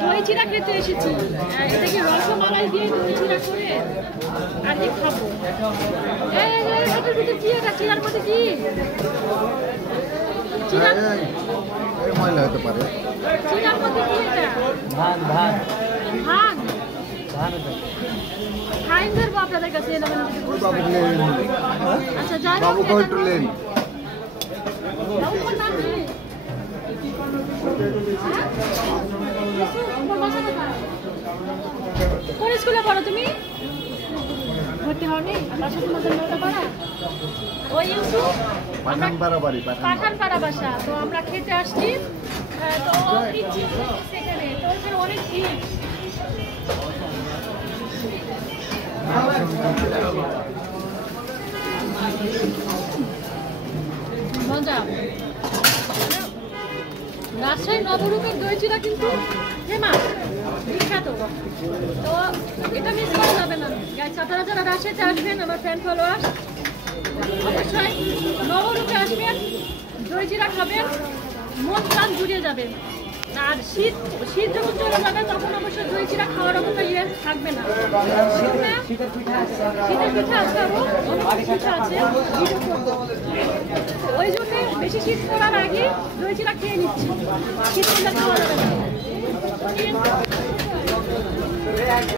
দই চিড়া খেতে এসেছি। এটা কি রসমালাই দিয়ে দই চিড়া করে আজকে খাবো। চিড়ার মধ্যে কি ময়লা হতে পারে। চিড়ার মধ্যে কি এটা? ধান ধান ধান ধান ফাইন ধরবো আপনাদের কাছে। আচ্ছা যাই বাবু একটু লেন। কোন স্কুলে পড়ো তুমি? ভর্তি হওনি? ওই ইউসুফ পাঠানপাড়া বাড়ি। পাঠানপাড়া বাসা। তো আমরা খেতে আসছি। তো সেখানে তো ওখানে অনেক ভিড়। মজা। রাজশাহী নবরূপের দই চিড়া কিন্তু ফেমাস, বিখ্যাত। তো এটা মিস করা যাবে না। আপনারা যারা রাজশাহীতে আসবেন, আমার ফ্যান ফলোয়ার, অবশ্যই নবরূপে আসবেন, দই চিড়া খাবেন, মন প্রাণ জুড়িয়ে যাবেন। আর শীত যখন চলে যাবে তখন অবশ্যই দই চিড়া খাওয়ার মতো ইয়ে থাকবে না। শীতের পিঠা আছে, আরো অনেক পিঠা আছে। ওই জন্য বেশি শীত পড়ার আগে দই চিড়া খেয়ে নিচ্ছি। শীত খাওয়া যাবে না।